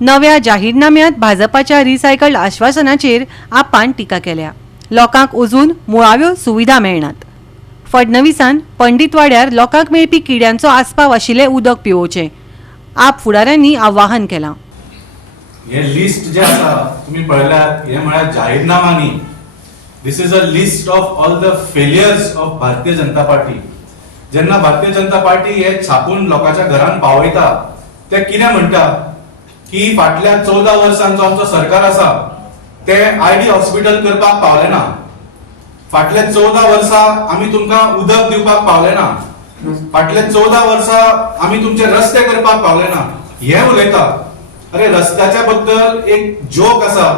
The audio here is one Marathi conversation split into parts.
नव्या जाहीरनाम्यांत भाजपाच्या रिसायकल्ड आश्वासनाचेर आपान टिका केल्या. लोकांक अजून मुळाव्यो सुविधा मेळनात. फडणवीसान पंडितवाड्यार लोकांक मेळपी किड्यांचो आस्पाव आशिल्लें उदक पिवोवचें आप फुडाऱ्यांनी आवाहन केलां. हे लिस्ट जे आसा तुम्ही पळयल्यार हे म्हळ्यार जाहीरनामांनी this is a list of all the failures of Bharatiya Janata party. जेन्ना भारतीय जनता पार्टी हे छापून लोकांच्या घरांत पावयता ते कितें म्हणटा की फाटल्या 14 वर्सांचो आमचो सरकार आसा ते आयडी हॉस्पिटल करपाक पावले ना. फाटले 14 वर्सां आमी तुमकां उदक दिवपाक पावले ना. फाटले 14 वर्सां आमी तुमचे रस्ते करपाक पावले ना. हे उलयता. अरे रस्त्याच्या बद्दल एक जोक आसा.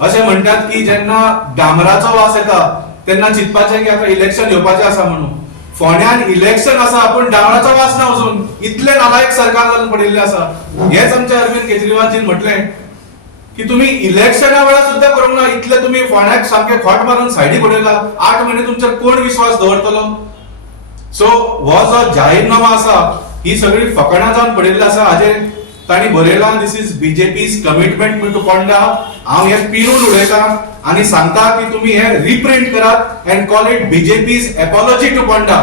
अशें म्हणटात की जेन्ना डांबराचो वास येता तेन्ना चिंतपाचें की आतां इलेक्शन येवपाचें आसा म्हणून. फोंड्यान इलेक्शन आसा पूण डांबराचो वास ना वचून. इतले नालायक सरकार जावन पडिल्ले आसा. हेच आमचे अरविंद केजरीवालजीन म्हटलें की तुम्ही इलेक्शना वेळार सुद्धा करूंक ना. इतले तुम्ही फोंड्याक सामके खोट मारून सायडीक उडयला. 8 म्हयने तुमचेर कोण विश्वास दवरतलो. सो हो जो जाहीरनामा आसा ही सगळी फकाणां जावन पडिल्ली आसा. हाजेर ताणी बरयलां दिस इज बीजेपीज कमिटमेंट टू पोंडा. हांव हे पिरून उडयतां आनी सांगता की तुम्ही हे रिप्रिंट करात and call it BJP's apology to Ponda.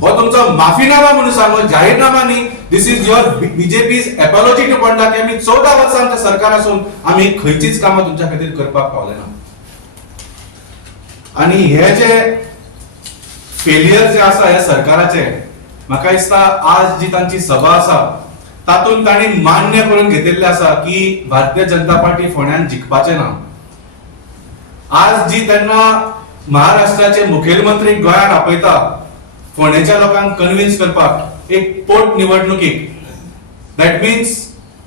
हो तुमचो माफीनामा म्हणून सांगो. जाहीरनामा न्ही. This is your BJP's apology to Ponda की आमी 14 वर्सांचे सरकार आसून आमी खंयचीच कामां तुमच्या खातीर करपाक पावले ना. आनी हे जे फेलियर जे आसा ह्या सरकाराचे म्हाका दिसता आज जी तांची सभा आसा तातूंत तांणी मान्य करून घेतिल्ले आसा की भारतीय जनता पार्टी फोंड्यान जिखपाचे ना. आज जी तेन्ना महाराष्ट्राचे मुखेलमंत्री गोंयांत आपयता फोंडेच्या लोकांक कन्विन्स करपाक एक पोट निवडणुकीक. That means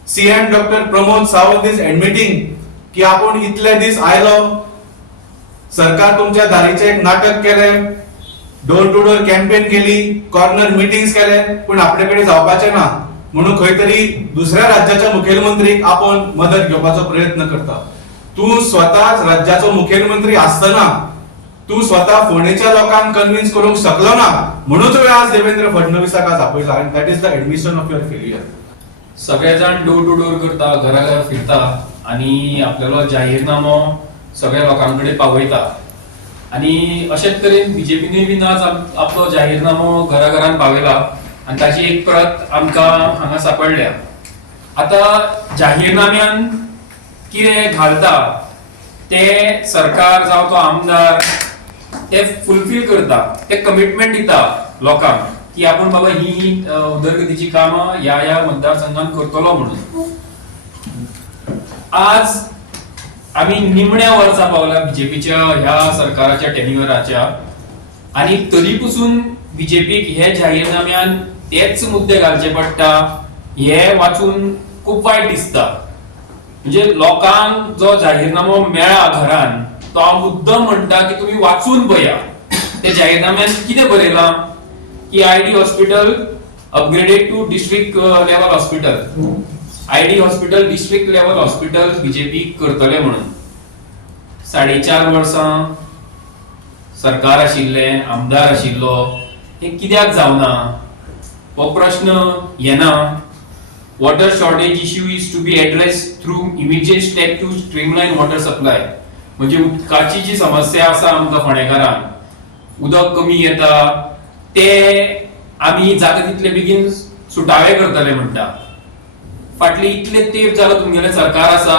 CM doctor Pramod Sawant is admitting की आपूण इतले दीस आयलो सरकार तुमच्या दारीचे एक नाटक केले, डोर टू डोर कॅम्पेन केली, कॉर्नर मिटिंग्स केले पूण आपले कडेन जावपाचे ना म्हणून खंय तरी दुसऱ्या राज्याच्या मुखेलमंत्रीक आपण मदत घेवपाचो प्रयत्न करता. तू स्वताच राज्याचो मुखेलमंत्री आसतना तू स्वतः फोंडेच्या लोकांक कन्विन्स करूंक शकलो ना म्हणून तुवें आज देवेंद्र फडणवीसाक आज आपयला. And that is the admission of your failure. सगळे जाण डोर टू डोर करता, घरा फिरता आणि आपल्याला जाहीरनामो सगळ्या लोकांकडे पावयता. आणि अशेच तरेन बीजेपीने बीन आज आपलो जाहीरनामो घराघरांत पावयला आणि ताची एक प्रत आमकां हांगा सापडल्या. आता जाहीरनाम्यान कितें घालता ते सरकार जावं तो आमदार ते फुलफिल करता, ते कमिटमेंट दिता लोकांक की आपण बाबा ही उदरगतीची कामां ह्या मतदारसंघात करतलो म्हणून. आज आम्ही निमण्या वर्सा पावला बीजेपीच्या ह्या सरकाराच्या टेन्युअराच्या आणि तरी पासून बीजेपीक हे जाहीरनाम्यान तेच मुद्दे घालचे पडटा हे वाचून खूप वाईट दिसता. म्हणजे लोकांक जो जाहीरनामो मेळ्ळा घरान तो हांव मुद्दम म्हणटा की तुम्ही वाचून पळया. ते जाहीरनाम्यान कितें बरयलां की ID hospital upgraded to district level hospital. ID hospital district level hospital BJP करतले म्हणून. 4.5 वर्सां सरकार आशिल्ले, आमदार आशिल्लो, हे कित्याक जावना हो प्रश्न येना. Water shortage issue is to be addressed through immediate step to streamline water supply. म्हणजे उदकाची जी समस्या आसा आमकां फोंडेकारांक, उदक कमी येता ते आमी जाता तितले बेगीन सुटावे करतले म्हणटा. फाटले इतले तेंप जालो तुमगेले सरकार आसा,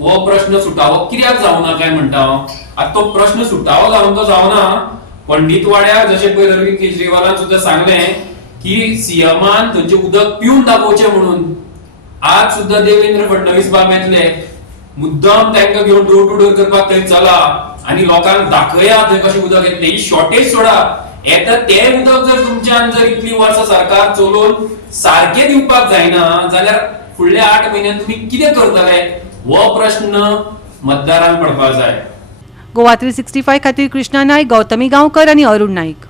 हो प्रश्न सुटावो कित्याक जावना काय म्हणटा हांव. आतां तो प्रश्न सुटावो जावन तो जावना. पंडितवाड्यार जशें पयर अरविंद केजरीवालान सुद्दां सांगलें की सीएमान थंयचे उदक पिवन दाखोवचें म्हणून. आज सुद्दां देवेंद्र फडणवीस बाब येतले, मुद्दाम तांकां घेवन डोर टू डोर करपाक थंय चला आनी लोकांक दाखया थंय कशें उदक येतलें. ही शॉर्टेज सोडा, येता तें उदक जर तुमच्यान जर इतली वर्सां सरकार चलोवन सारकें दिवपाक जायना जाल्यार फुडल्या 8 म्हयन्यांत तुम्ही कितें करतले हो प्रश्न मतदारांक पडपाक जाय. गोवा 365 खातीर कृष्णा नायक, गौतमी गांवकर आनी अरुण नाईक.